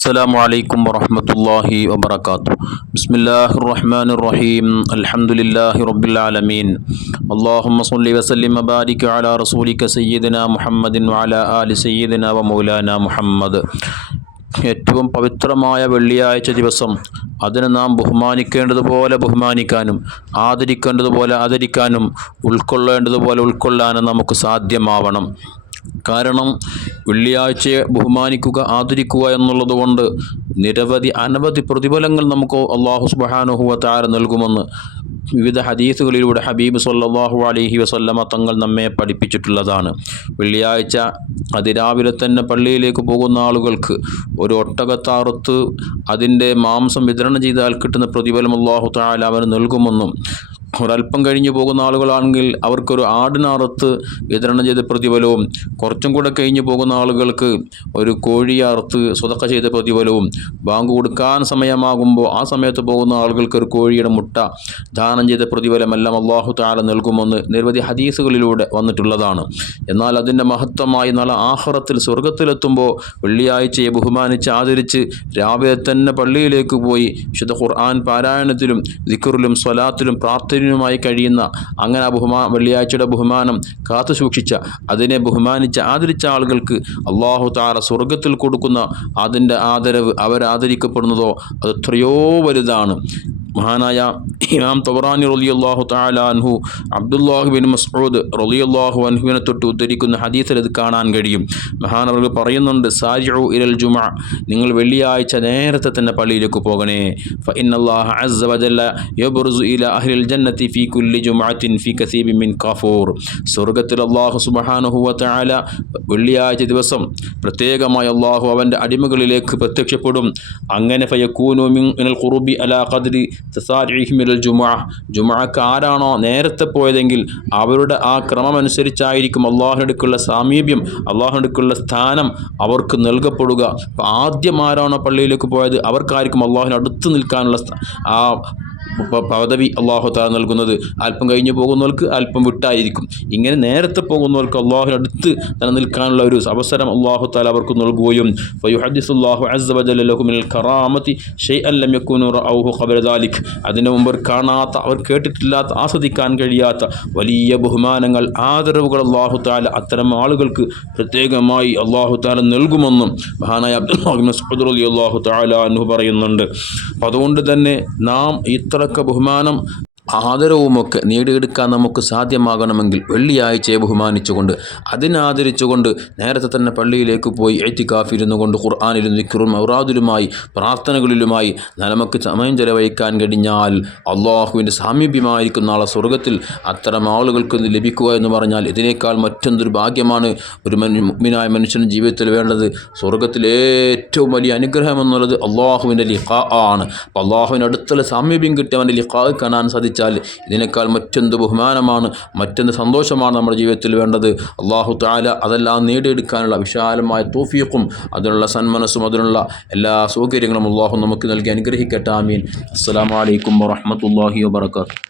السلام عليكم ورحمة الله وبركاته. بسم الله الرحمن الرحيم. الحمد لله رب العالمين. اللهم صل وسلم وبارك على رسولك سيدنا محمد وعلى آل سيدنا ومولانا محمد. ഏറ്റവും പവിത്രമായ വെള്ളിയാഴ്ച ദിവസം അതിനെ നാം ബഹുമാനിക്കേണ്ടതുപോലെ ബഹുമാനിക്കാനും ആദരിക്കേണ്ടതുപോലെ ആദരിക്കാനും ഉൾക്കൊള്ളേണ്ടതുപോലെ ഉൾക്കൊള്ളാനും നമുക്ക് സാധ്യമാവണം. കാരണം വെള്ളിയാഴ്ചയെ ബഹുമാനിക്കുക ആദരിക്കുക എന്നുള്ളത് കൊണ്ട് അനവധി പ്രതിഫലങ്ങൾ നമുക്ക് അല്ലാഹു സുബ്ഹാനഹു വ തആല നൽകുമെന്ന് വിവിധ ഹദീസുകളിലൂടെ ഹബീബ് സല്ലല്ലാഹു അലൈഹി വസല്ലമ തങ്ങൾ നമ്മെ പഠിപ്പിച്ചിട്ടുള്ളതാണ്. വെള്ളിയാഴ്ച അതിരാവിലെ തന്നെ പള്ളിയിലേക്ക് പോകുന്ന ആളുകൾക്ക് ഒരു ഒട്ടകത്താറുത്ത് അതിൻ്റെ മാംസം വിതരണം ചെയ്താൽ കിട്ടുന്ന പ്രതിഫലം അല്ലാഹു തആല അവന് നൽകുമെന്നും, ഒരല്പം കഴിഞ്ഞു പോകുന്ന ആളുകളാണെങ്കിൽ അവർക്കൊരു ആടിനറുത്ത് വിതരണം ചെയ്ത പ്രതിഫലവും, കുറച്ചും കൂടെ കഴിഞ്ഞു പോകുന്ന ആളുകൾക്ക് ഒരു കോഴിയെ അറുത്ത് സ്വതക്ക ചെയ്ത പ്രതിഫലവും, ബാങ്ക് കൊടുക്കാൻ സമയമാകുമ്പോൾ ആ സമയത്ത് പോകുന്ന ആളുകൾക്ക് ഒരു കോഴിയുടെ മുട്ട ദാനം ചെയ്ത പ്രതിഫലമെല്ലാം അല്ലാഹു തആല നൽകുമെന്ന് നിരവധി ഹദീസുകളിലൂടെ വന്നിട്ടുള്ളതാണ്. എന്നാൽ അതിൻ്റെ മഹത്വമായി നാളെ ആഖിറത്തിൽ സ്വർഗത്തിലെത്തുമ്പോൾ വെള്ളിയാഴ്ചയെ ബഹുമാനിച്ച് ആദരിച്ച് രാവിലെ തന്നെ പള്ളിയിലേക്ക് പോയി വിശുദ്ധ ഖുർആൻ പാരായണത്തിലും ദിക്റിലും സ്വലാത്തിലും പ്രാർത്ഥനയുമായി കഴിയുന്ന, അങ്ങനെ വെള്ളിയാഴ്ചയുടെ ബഹുമാനം കാത്തു സൂക്ഷിച്ച, അതിനെ ബഹുമാനിച്ച് ആദരിച്ച ആളുകൾക്ക് അല്ലാഹു തആല സ്വർഗത്തിൽ കൊടുക്കുന്ന അതിൻ്റെ ആദരവ്, അവരാദരിക്കപ്പെടുന്നതോ അത് എത്രയോ വലുതാണ്. മഹാനായ ഇമാം തബറാനി റളിയല്ലാഹു തആല അൻഹു അബ്ദുല്ലാഹ് ബിൻ മസ്ഊദ് റളിയല്ലാഹു അൻഹുവിനെ തൊട്ട് ഉദ്ധരിക്കുന്ന ഹദീസിൽ ഇത് കാണാൻ കഴിയും. മഹാനവർ പറയുന്നുണ്ട്, സാരിഉ ഇലൽ ജുമുഅ, നിങ്ങൾ വെള്ളിയാഴ്ച നേരത്തെ തന്നെ പള്ളിയിലേക്ക് പോകണേ. ഫഇന്നല്ലാഹ അസ്സ വജല്ല യബ്റുസു ഇലാ അഹ്ലിൽ ജന്നത്തി ഫീ കുല്ലി ജുമുഅത്തിൻ ഫീ കസീബിൻ മിൻ കഫൂർ. സ്വർഗ്ഗത്തിൽ അല്ലാഹു സുബ്ഹാനഹു വ തആല വെള്ളിയാഴ്ച ദിവസം പ്രത്യേകമായി അല്ലാഹു അവൻ്റെ അടിമകളിലേക്ക് പ്രത്യക്ഷപ്പെടും. അങ്ങനെ ഫയകൂനു മിനൽ ഖുറുബി അലാ ഖദ്രി തസാരിഇഹിം ഇലൽ ജുമുഅക്ക് ആരാണോ നേരത്തെ പോയതെങ്കിൽ അവരുടെ ആ ക്രമമനുസരിച്ചായിരിക്കും അല്ലാഹുവിനടുക്കുള്ള സാമീപ്യം, അല്ലാഹുവിനടുക്കുള്ള സ്ഥാനം അവർക്ക് നൽകപ്പെടുക. അപ്പോൾ ആദ്യം ആരാണോ പള്ളിയിലേക്ക് പോയത് അവർക്കായിരിക്കും അല്ലാഹുവിന് അടുത്ത് നിൽക്കാനുള്ള ആ പദവി അല്ലാഹു തആല നൽകുന്നത്. അല്പം കഴിഞ്ഞ് പോകുന്നവർക്ക് അല്പം വിട്ടായിരിക്കും. ഇങ്ങനെ നേരത്തെ പോകുന്നവർക്ക് അല്ലാഹുവിന് അടുത്ത് തന്നെ നിൽക്കാനുള്ള ഒരു അവസരം അല്ലാഹു തആല അവർക്ക് നൽകുകയും ഫയുഹദ്ദിസുല്ലാഹു അസ്സ വജല്ല ലഹു മിനൽ കറാമത്തി ഷൈഅൻ ലം യകൂനു റഅൗഹു ഖബല ദാലിക്. അതിനു മുമ്പ് കാണാത്ത, അവർ കേട്ടിട്ടില്ലാത്ത, ആസ്വദിക്കാൻ കഴിയാത്ത വലിയ ബഹുമാനങ്ങൾ, ആദരവുകൾ അല്ലാഹു തആല അത്തരം ആളുകൾക്ക് പ്രത്യേകമായി അല്ലാഹു തആല നൽകുമെന്നും മഹാനായ അബ്ദുല്ലാഹ് ഇബ്നു മസ്ഊദ് റളിയല്ലാഹു തആല അൻഹു പറയുന്നുണ്ട്. അതുകൊണ്ട് തന്നെ നാം ഇത്രയൊക്കെ ബഹുമാനം ആദരവുമൊക്കെ നേടിയെടുക്കാൻ നമുക്ക് സാധ്യമാകണമെങ്കിൽ വെള്ളിയാഴ്ചയെ ബഹുമാനിച്ചുകൊണ്ട് അതിനാദരിച്ചുകൊണ്ട് നേരത്തെ തന്നെ പള്ളിയിലേക്ക് പോയി ഇഅ്തികാഫിരുന്നു കൊണ്ട് ഖുർആനിലും ദിക്റും ഔറാദിലുമായി പ്രാർത്ഥനകളിലുമായി നമുക്ക് സമയം ചെലവഴിക്കാൻ കഴിഞ്ഞാൽ അള്ളാഹുവിൻ്റെ സാമീപ്യമായിരിക്കും നാളെ സ്വർഗത്തിൽ അത്തരം ആളുകൾക്ക് ലഭിക്കുക എന്ന് പറഞ്ഞാൽ ഇതിനേക്കാൾ മറ്റൊരു ഭാഗ്യമാണ് ഒരു മുഅ്മിനായ മനുഷ്യൻ്റെ ജീവിതത്തിൽ വേണ്ടത്. സ്വർഗത്തിലെ ഏറ്റവും വലിയ അനുഗ്രഹം എന്നുള്ളത് അള്ളാഹുവിൻ്റെ ലിഖാ ആണ്. അപ്പോൾ അള്ളാഹുവിൻ്റെ അടുത്തുള്ള സാമീപ്യം കിട്ടിയവൻ്റെ ലിഖാ കാണാൻ സാധിച്ചാൽ ഇതിനേക്കാൾ മറ്റെന്ത് ബഹുമാനമാണ്, മറ്റെന്ത് സന്തോഷമാണ് നമ്മുടെ ജീവിതത്തിൽ വേണ്ടത്. അല്ലാഹു തആല അതെല്ലാം നേടിയെടുക്കാനുള്ള വിശാലമായ തൗഫീഖും അതിനുള്ള സന്മനസ്സും അതിനുള്ള എല്ലാ സൗകര്യങ്ങളും അല്ലാഹു നമുക്ക് നൽകി അനുഗ്രഹിക്കട്ടെ. ആമീൻ. അസ്സലാമു അലൈക്കും വറഹ്മത്തുള്ളാഹി വബറകാതുഹു.